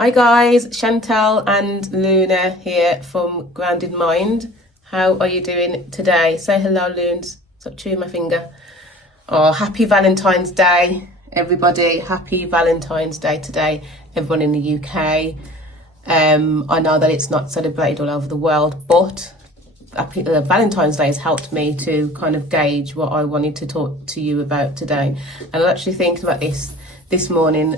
Hi guys, Chantal and Luna here from Grounded Mind. How are you doing today? Say hello, Loons. Stop chewing my finger. Oh, happy Valentine's Day, everybody. Happy Valentine's Day today, everyone in the UK. I know that it's not celebrated all over the world, but Valentine's Day has helped me to kind of gauge what I wanted to talk to you about today. And I was actually thinking about this morning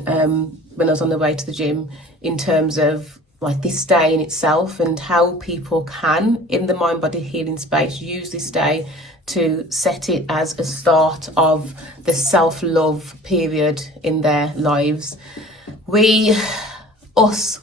when I was on the way to the gym, in terms of like this day in itself and how people can, in the mind body healing space, use this day to set it as a start of the self-love period in their lives. Us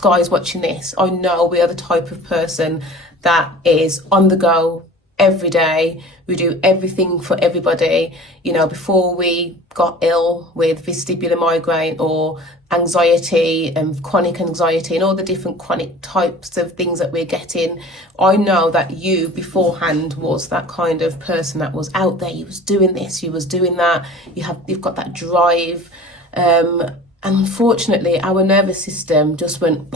guys watching this, I know we are the type of person that is on the go every day. We do everything for everybody. You know, before we got ill with vestibular migraine or anxiety and chronic anxiety and all the different chronic types of things that we're getting, I know that you beforehand was that kind of person that was out there. You was doing this, you was doing that. You've got that drive. And unfortunately, our nervous system just went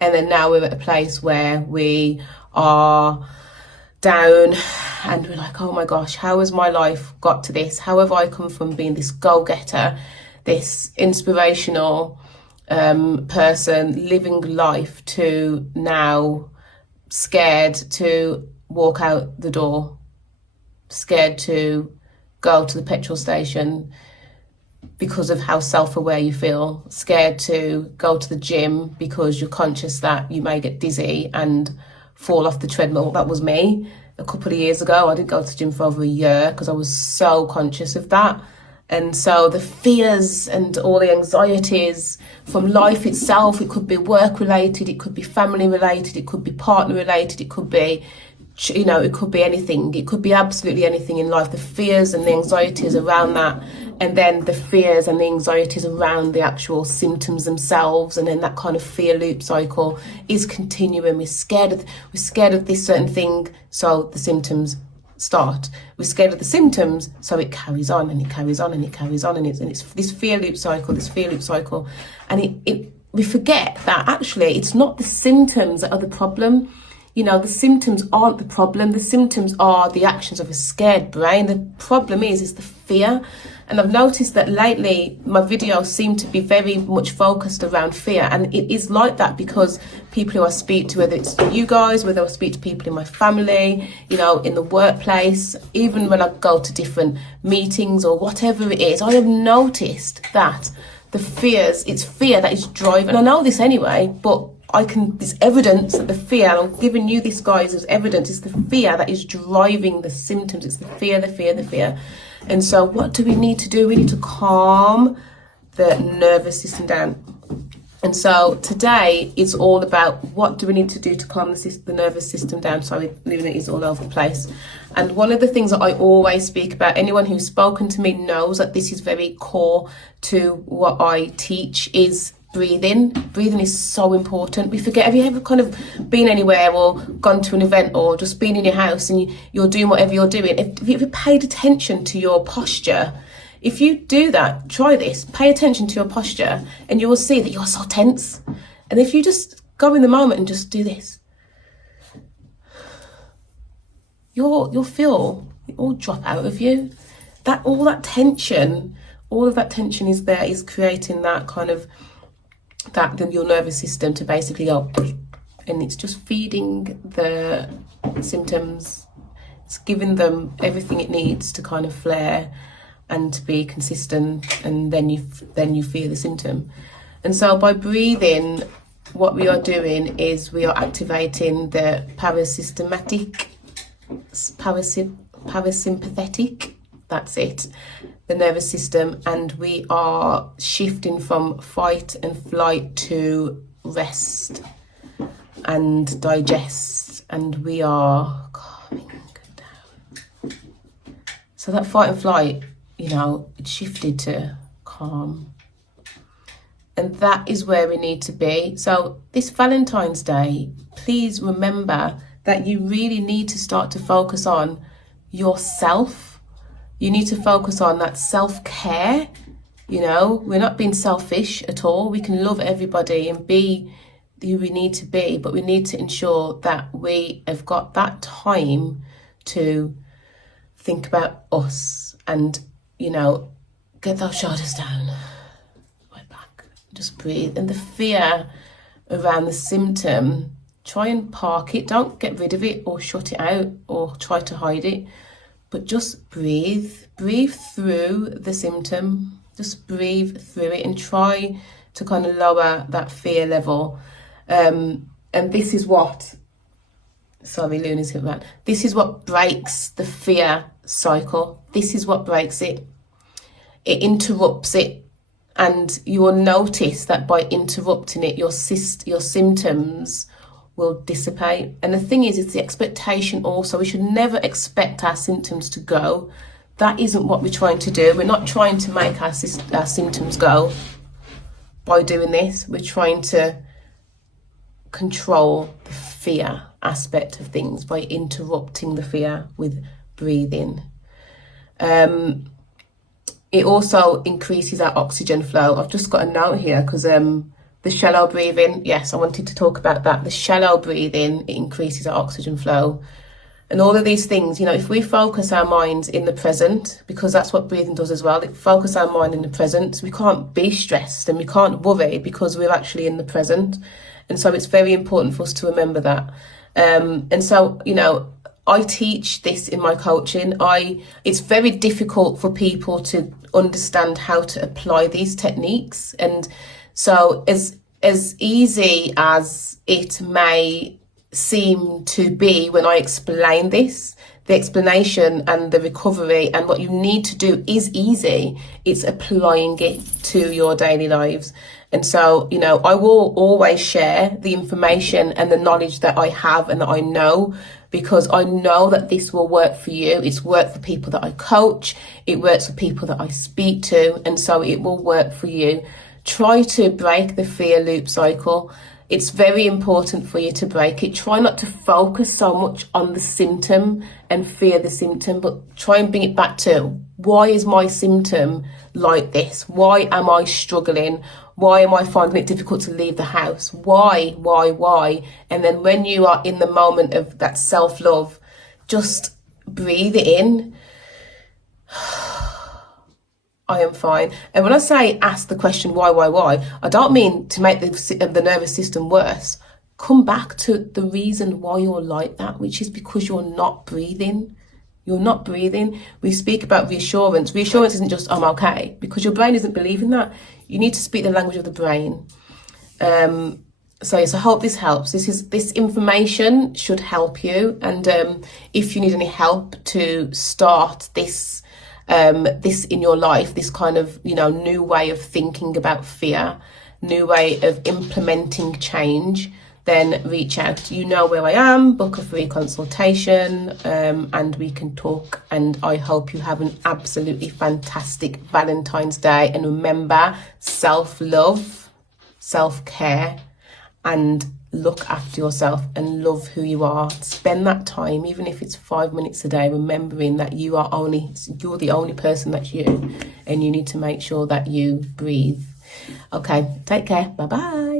and then now we're at a place where we are down and we're like, oh my gosh, how has my life got to this? How have I come from being this go-getter, this inspirational person living life, to now scared to walk out the door, scared to go to the petrol station because of how self-aware you feel, scared to go to the gym because you're conscious that you may get dizzy and fall off the treadmill. That was me a couple of years ago. I didn't go to the gym for over a year because I was so conscious of that. And so the fears and all the anxieties from life itself, it could be work related, it could be family related, it could be partner related, it could be, you know, it could be anything. It could be absolutely anything in life. The fears and the anxieties around that, and then the fears and the anxieties around the actual symptoms themselves, and then that kind of fear loop cycle is continuing. We're scared of this certain thing, so the symptoms start. We're scared of the symptoms, so it carries on and it carries on and it carries on, and it's this fear loop cycle, and we forget that actually it's not the symptoms that are the problem. You know, the symptoms aren't the problem. The symptoms are the actions of a scared brain. The problem is the fear. And I've noticed that lately my videos seem to be very much focused around fear. And it is like that because people who I speak to, whether it's you guys, whether I speak to people in my family, you know, in the workplace, even when I go to different meetings or whatever it is, I have noticed that it's fear that is driving. And I know this anyway, but there's evidence that the fear, and I'm giving you this, guys, as evidence, is the fear that is driving the symptoms. It's the fear. And so what do we need to do? We need to calm the nervous system down. And so today it's all about what do we need to do to calm the nervous system down. Sorry, Luna is all over the place. And one of the things that I always speak about, anyone who's spoken to me knows that this is very core to what I teach, is breathing. Breathing is so important. We forget. Have you ever kind of been anywhere or gone to an event or just been in your house and you're doing whatever you're doing? If you paid attention to your posture, if you do that, try this, pay attention to your posture, and you will see that you're so tense. And if you just go in the moment and just do this, you'll feel it all drop out of you. All of that tension is there, is creating that kind of your nervous system to basically go, and it's just feeding the symptoms. It's giving them everything it needs to kind of flare and to be consistent, and then you feel the symptom. And so by breathing, what we are doing is we are activating the parasympathetic, that's it, the nervous system, and we are shifting from fight and flight to rest and digest, and we are calming down. So that fight and flight, you know, it shifted to calm, and that is where we need to be. So this Valentine's Day, please remember that you really need to start to focus on yourself. You need to focus on that self-care. You know, we're not being selfish at all. We can love everybody and be who we need to be, but we need to ensure that we have got that time to think about us and, you know, get those shoulders down, right back, just breathe. And the fear around the symptom, try and park it. Don't get rid of it or shut it out or try to hide it, but just breathe. Breathe through the symptom. Just breathe through it and try to kind of lower that fear level. And this is what, sorry, Luna's hit around. This is what breaks the fear cycle. This is what breaks it. It interrupts it. And you will notice that by interrupting it, your symptoms will dissipate. And the thing is, it's the expectation also. We should never expect our symptoms to go. That isn't what we're trying to do. We're not trying to make our symptoms go by doing this. We're trying to control the fear aspect of things by interrupting the fear with breathing. It also increases our oxygen flow. I've just got a note here because the shallow breathing, yes, I wanted to talk about that. The shallow breathing, it increases our oxygen flow. And all of these things, you know, if we focus our minds in the present, because that's what breathing does as well, it focus our mind in the present. So we can't be stressed and we can't worry because we're actually in the present. And so it's very important for us to remember that. And so, you know, I teach this in my coaching. It's very difficult for people to understand how to apply these techniques. And so as easy as it may seem to be when I explain this, the explanation and the recovery and what you need to do is easy. It's applying it to your daily lives. And so, you know, I will always share the information and the knowledge that I have and that I know, because I know that this will work for you. It's worked for people that I coach. It works for people that I speak to. And so it will work for you. Try to break the fear loop cycle. It's very important for you to break it. Try not to focus so much on the symptom and fear the symptom, but try and bring it back to, why is my symptom like this? Why am I struggling? Why am I finding it difficult to leave the house? Why? And then when you are in the moment of that self-love, just breathe it in. I am fine. And when I say ask the question, why, I don't mean to make the nervous system worse. Come back to the reason why you're like that, which is because you're not breathing. You're not breathing. We speak about reassurance. Reassurance isn't just, I'm okay, because your brain isn't believing that. You need to speak the language of the brain. So yes, I hope this helps. This information should help you. And if you need any help to start this in your life, this kind of, you know, new way of thinking about fear, new way of implementing change, then reach out. You know where I am. Book a free consultation, and we can talk. And I hope you have an absolutely fantastic Valentine's Day. And remember, self-love, self-care, and look after yourself and love who you are. Spend that time, even if it's 5 minutes a day, remembering that you're the only person that's you, and you need to make sure that you breathe. Okay, take care. Bye-bye.